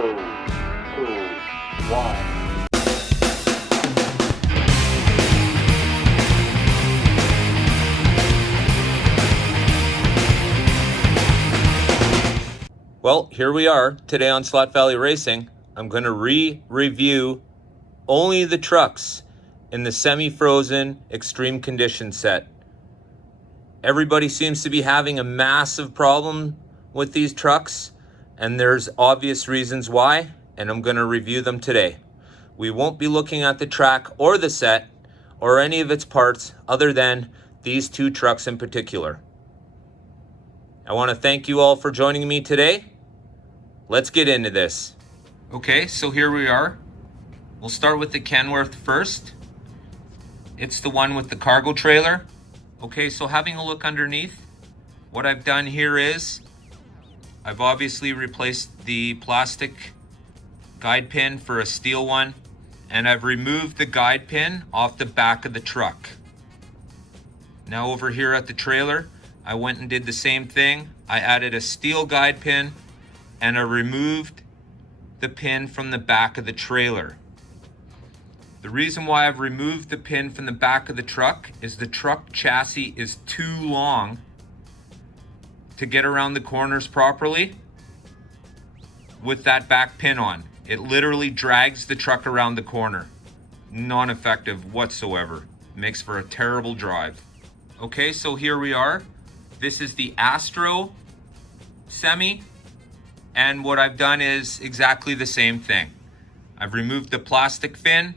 3, 2, 1. Well, here we are today on Slot Valley Racing. I'm going to review only the trucks in the semi-frozen extreme condition set. Everybody seems to be having a massive problem with these trucks, and there's obvious reasons why, and I'm going to review them today. We won't be looking at the track or the set or any of its parts other than these two trucks in particular. I want to thank you all for joining me today. Let's get into this. Okay, so here we are. We'll start with the Kenworth first. It's the one with the cargo trailer. Okay, so having a look underneath, what I've done here is I've obviously replaced the plastic guide pin for a steel one, and I've removed the guide pin off the back of the truck. Now over here at the trailer, I went and did the same thing. I added a steel guide pin and I removed the pin from the back of the trailer. The reason why I've removed the pin from the back of the truck is the truck chassis is too long to get around the corners properly with that back pin on. It literally drags the truck around the corner. Non-effective whatsoever. Makes for a terrible drive. Okay, so here we are. This is the Astro Semi. And what I've done is exactly the same thing. I've removed the plastic fin.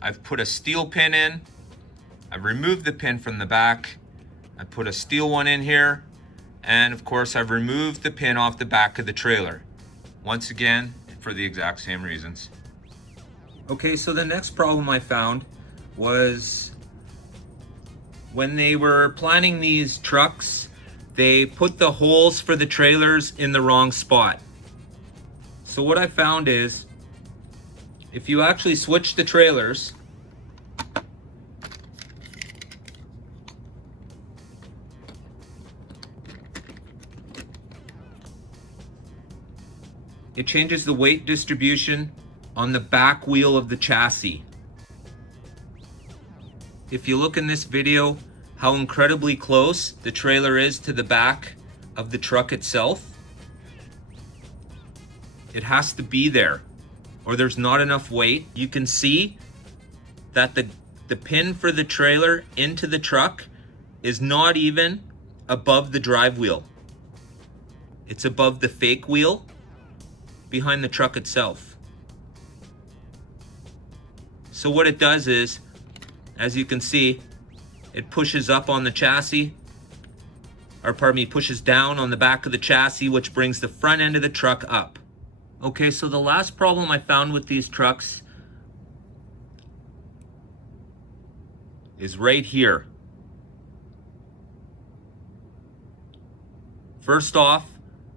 I've put a steel pin in. I've removed the pin from the back. I put a steel one in here. And of course, I've removed the pin off the back of the trailer. Once again, for the exact same reasons. Okay, so the next problem I found was when they were planning these trucks, they put the holes for the trailers in the wrong spot. So what I found is, if you actually switch the trailers, it changes the weight distribution on the back wheel of the chassis. If you look in this video, how incredibly close the trailer is to the back of the truck itself. It has to be there or there's not enough weight. You can see that the pin for the trailer into the truck is not even above the drive wheel. It's above the fake wheel behind the truck itself. So what it does is, as you can see, it pushes up on the chassis, pushes down on the back of the chassis, which brings the front end of the truck up. Okay, so the last problem I found with these trucks is right here. First off,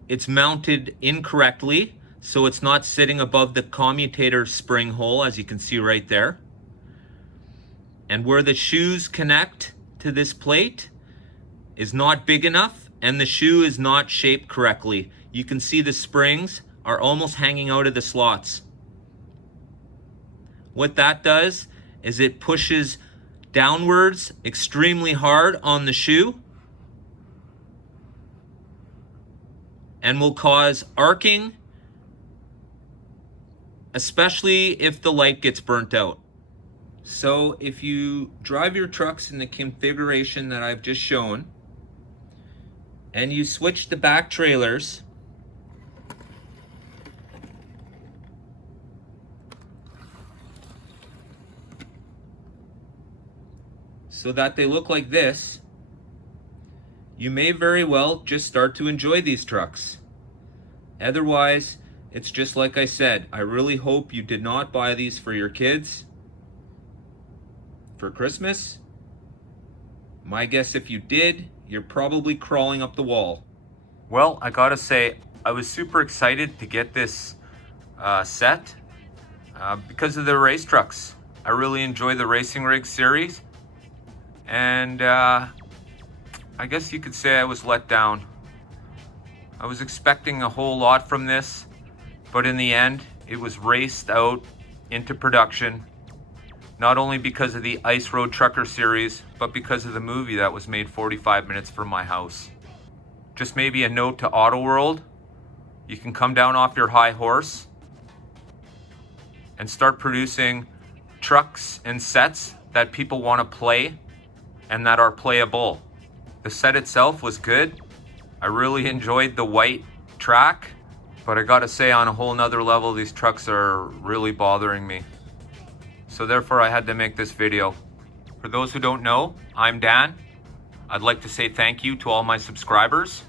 it's mounted incorrectly, so it's not sitting above the commutator spring hole, as you can see right there. And where the shoes connect to this plate is not big enough, and the shoe is not shaped correctly. You can see the springs are almost hanging out of the slots. What that does is it pushes downwards extremely hard on the shoe and will cause arcing, especially if the light gets burnt out. So if you drive your trucks in the configuration that I've just shown, and you switch the back trailers, so that they look like this, you may very well just start to enjoy these trucks. Otherwise, it's just like I said, I really hope you did not buy these for your kids for Christmas. My guess, if you did, you're probably crawling up the wall. Well, I gotta say, I was super excited to get this set because of the race trucks. I really enjoy the Racing Rig series, and I guess you could say I was let down. I was expecting a whole lot from this, But in the end, it was raced out into production, not only because of the Ice Road Trucker series, but because of the movie that was made 45 minutes from my house. Just maybe a note to Autoworld, you can come down off your high horse and start producing trucks and sets that people want to play and that are playable. The set itself was good. I really enjoyed the white track, but I gotta say, on a whole nother level, these trucks are really bothering me. So therefore I had to make this video. For those who don't know, I'm Dan. I'd like to say thank you to all my subscribers.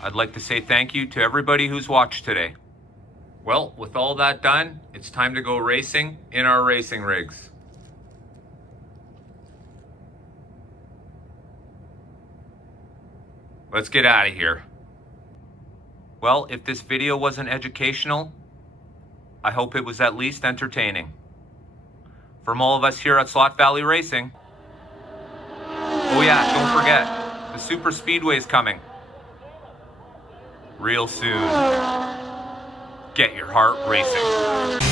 I'd like to say thank you to everybody who's watched today. Well, with all that done, it's time to go racing in our racing rigs. Let's get out of here. Well, if this video wasn't educational, I hope it was at least entertaining. From all of us here at Slot Valley Racing. Oh yeah, don't forget, the Super Speedway's coming. Real soon. Get your heart racing.